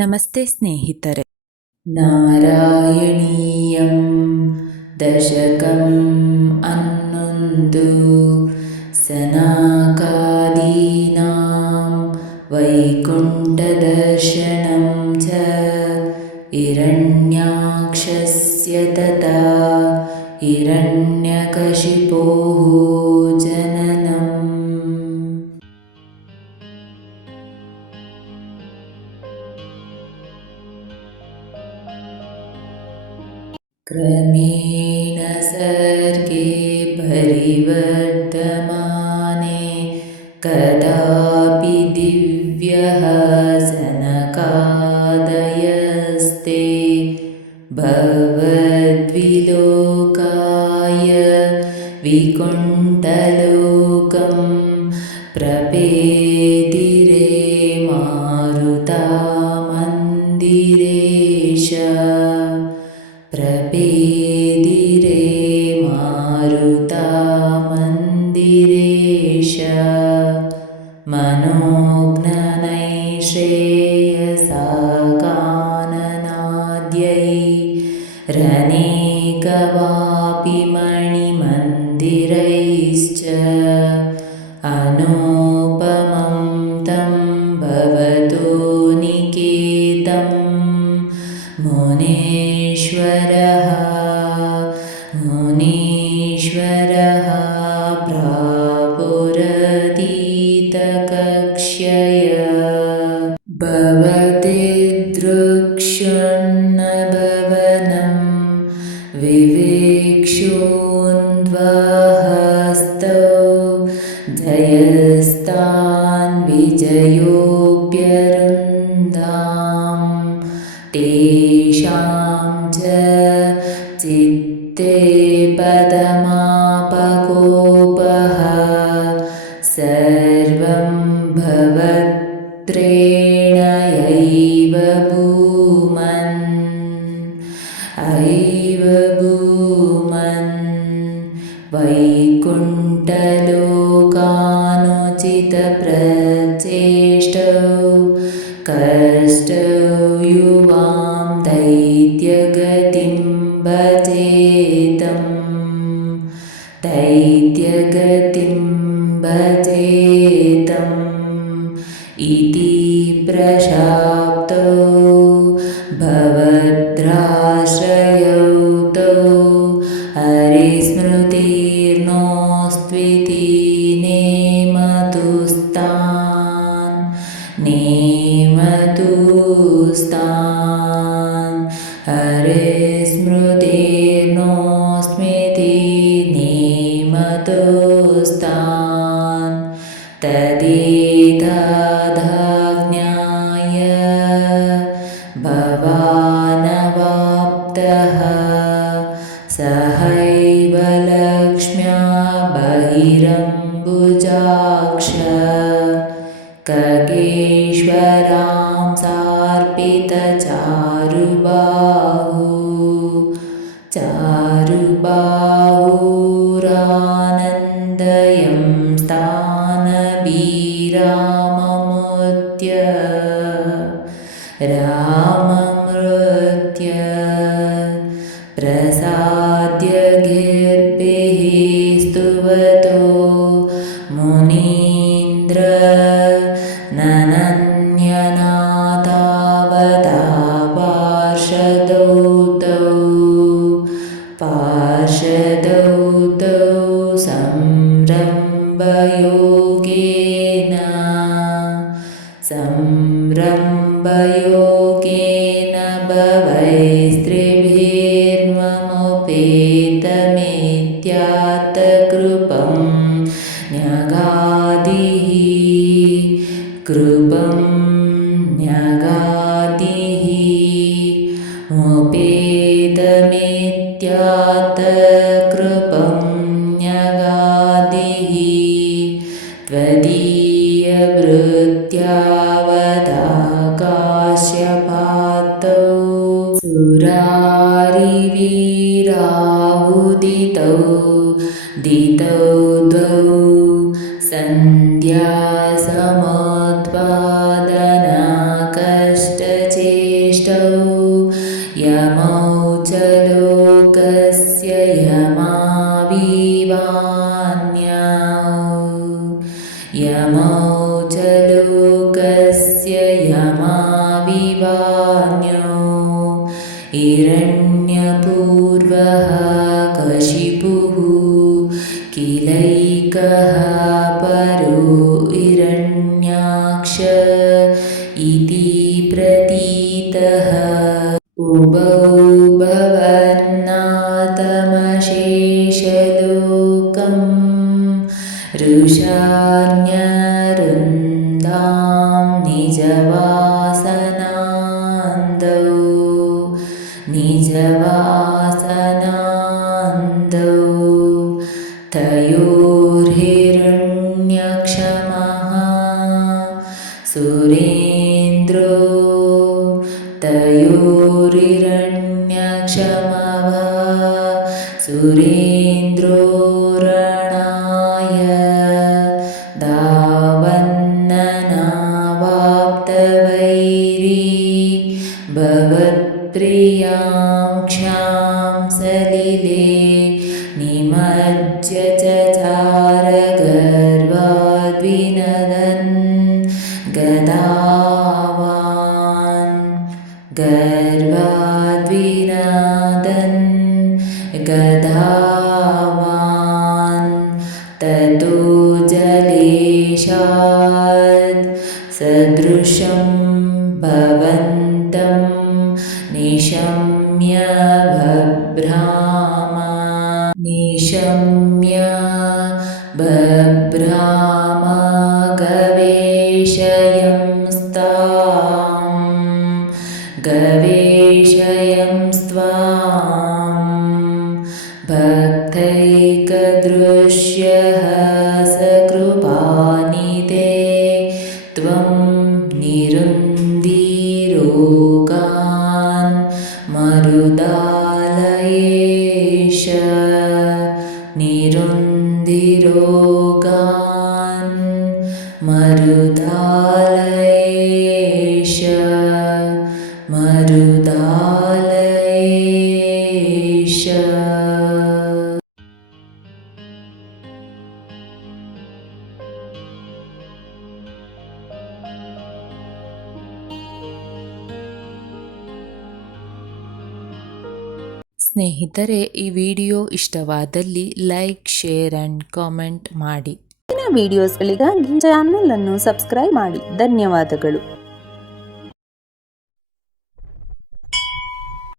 ನಮಸ್ತೆ ಸ್ನೇಹಿತರೆ. ನಾರಾಯಣೀಯಂ ದಶಕಂ ಅನ್ನೊಂದು ಸನಕಾದೀನಾಂ ವೈಕುಂಠದರ್ಶನಂ ಚ ಹಿರಣ್ಯಾಕ್ಷಸ್ಯ ತಥಾ ಹಿರಣ್ಯಕಶಿಪೋಃ ಜನನಂ. क्रमेण सर्गे परिवर्तमाने कदापि दिव्यः सनकादयस्ते भवद्विलोकाय विकुण्ठलोकं प्रपेदिरे मारुतामन्दिरेश. प्रपेदिरे मारुतामन्दिरेश मनोज्ञनैश्रेयसा काननाद्यैरनेकवापि मणिमन्दिरैश्च अनुपमं तं भवतो निकेतं मुनीश्वरः प्रापुरतीतकक्ष्यय. भवते दृक्ष्यन्नभवनं विवेक्ष्योन्द्वहस्तौ जयस्तान् विजयोऽप्यरुन्धां तेषां च चित्ते पदमापकोपः सर्वं भवत्प्रेरणयैव भूमन् वैकुण्ठलोकानुचितप्रचेष्टौ कष्टौ युवां दैत्यगतिं भजेतम् इति प्रशाप्तो भवद्राश्रयौ तौ हरिस्मृतिर्नोस्त्विति नेमतुस्तान् हरिस्मृतिर्नोस्त्विति नेमतुस्तान् तदेतदाज्ञाय भवानवाप्तः सहैव लक्ष्म्या बहिरम्बुजाक्ष खगेश्वरां चारुबाहुरानन्दयं स्थानभिराममृत्य प्रसाद्य गिर्भिः स्तुवतो मुनीन्द्र ननन्यनाथावता पार्षदौ तौ संरम्भयोगेन भवैस्त्रिभिर्ममुपेतमित्यात्तकृपं न्यगादिः मुपेतमित्यात्तकृपं न्यगादिः त्वदीयभृत्यावता काश्यपातौ सुरारिवीराहुदितौ द्वौ सन्ध्यासमुत्पादना कष्टचे यमौ च लोकस्य यमाविवान्यो हिरण्यपूर्वः कशिपुः किलैकः परो हिरण्याक्ष इति प्रतीतः उभौ भवन्नाथमशेषलोकम् रुषान्यरुन्दां निजवासनान्दौ तयोर्हिरण्यक्षमः सुरेन्द्रो तयोर्हिरण्यक्षमः सुरेन्द्रो रणाय धावन्ननावाप्तवैरी भवत्प्रियां क्षां सलिले निमज्य चचार गर्वाद्विनदन् गदावान् ततो जलेशात् सदृशं भवन्तं निशम्य बभ्राम गवेशयंस्त्वां भक्तैकदृश्यः सकृपानिधे त्वं निरुन्धिरोगान् मरुदालयेश निरुन्धिरोगान् मरुदालयेश मरुदालयेश। ಸ್ನೇಹಿತರೆ, ಈ ವಿಡಿಯೋ ಇಷ್ಟವಾದಲ್ಲಿ ಲೈಕ್, ಶೇರ್ ಆ್ಯಂಡ್ ಕಾಮೆಂಟ್ ಮಾಡಿ. ಹೆಚ್ಚಿನ ವಿಡಿಯೋಸ್ಗಳಿಗಾಗಿ ಚಾನಲ್ ಅನ್ನು ಸಬ್ಸ್ಕ್ರೈಬ್ ಮಾಡಿ. ಧನ್ಯವಾದಗಳು.